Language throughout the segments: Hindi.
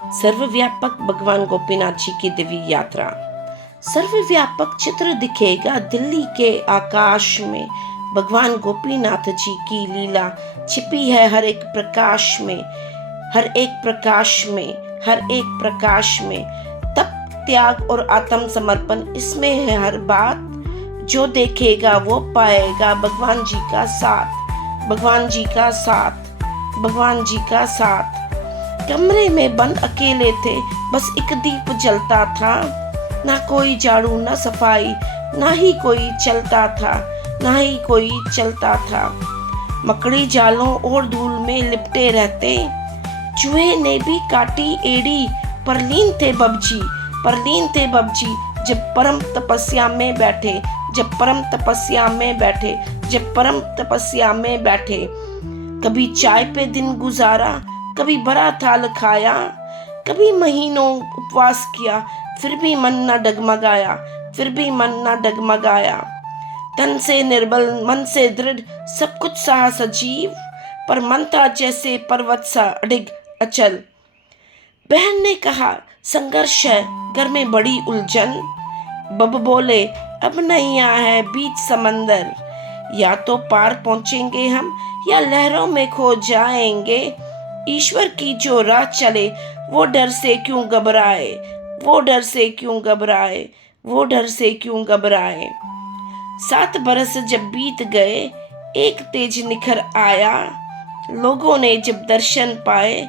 सर्वव्यापक भगवान गोपीनाथ जी की दिव्य यात्रा। सर्वव्यापक चित्र दिखेगा दिल्ली के आकाश में। भगवान गोपीनाथ जी की लीला छिपी है हर एक प्रकाश में, हर एक प्रकाश में, हर एक प्रकाश में। तप, त्याग और आत्म समर्पण इसमें है हर बात। जो देखेगा वो पाएगा भगवान जी का साथ, भगवान जी का साथ, भगवान जी का साथ। कमरे में बंद अकेले थे, बस एक दीप जलता था। ना कोई झाड़ू ना सफाई, ना ही कोई चलता था, ना ही कोई चलता था। मकड़ी जालों और धूल में लिपटे रहते, चूहे ने भी काटी एड़ी। पर लीन थे बबजी, पर लीन थे बबजी, जब परम तपस्या में बैठे, जब परम तपस्या में बैठे, जब परम तपस्या में बैठे। कभी चाय पे दिन गुजारा, कभी बड़ा थाल खाया, कभी महीनों उपवास किया, फिर भी मन न डगमगाया, फिर भी मन न डगमगाया। तन से निर्बल मन से दृढ़, सब कुछ सहा सजीव, पर मन था जैसे पर्वत सा अडिग अचल। बहन ने कहा संघर्ष है घर में बड़ी उलझन। बब बोले अब नैया है बीच समंदर, या तो पार पहुंचेंगे हम या लहरों में खो जाएंगे। ईश्वर की जो राह चले वो डर से क्यों घबराए, वो डर से क्यों घबराए, वो डर से क्यों घबराए। 7 बरस जब बीत गए, एक तेज निखर आया। लोगों ने जब दर्शन पाए,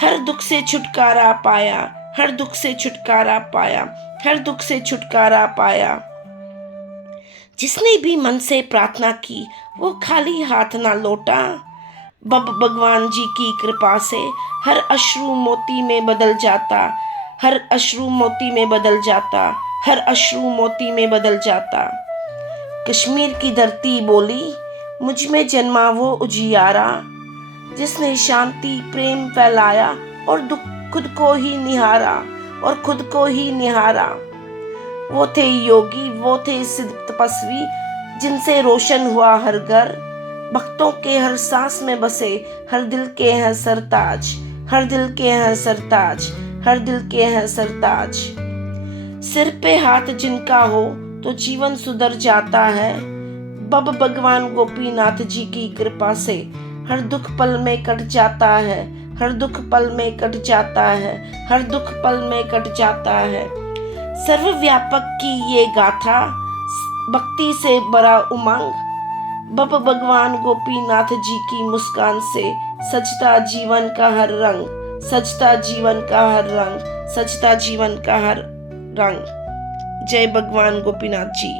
हर दुख से छुटकारा पाया, हर दुख से छुटकारा पाया, हर दुख से छुटकारा पाया। जिसने भी मन से प्रार्थना की वो खाली हाथ ना लौटा। भगवान जी की कृपा से हर अश्रु मोती में बदल जाता, हर अश्रु मोती में बदल जाता, हर अश्रु मोती में बदल जाता। कश्मीर की धरती बोली मुझ में जन्मा वो उजियारा, जिसने शांति प्रेम फैलाया और दुख खुद को ही निहारा, और खुद को ही निहारा। वो थे योगी, वो थे सिद्ध तपस्वी, जिनसे रोशन हुआ हर घर। भक्तों के हर सांस में बसे, हर दिल के हैं सरताज, हर दिल के हैं सरताज, हर दिल के हैं सरताज। सिर पे हाथ जिनका हो तो जीवन सुधर जाता है। भगवान गोपीनाथ जी की कृपा से हर दुख पल में कट जाता है, हर दुख पल में कट जाता है, हर दुख पल में कट जाता है। सर्वव्यापक की ये गाथा, भक्ति से बड़ा उमंग। भगवान गोपीनाथ जी की मुस्कान से सजता जीवन का हर रंग, सजता जीवन का हर रंग, सजता जीवन का हर रंग। जय भगवान गोपीनाथ जी।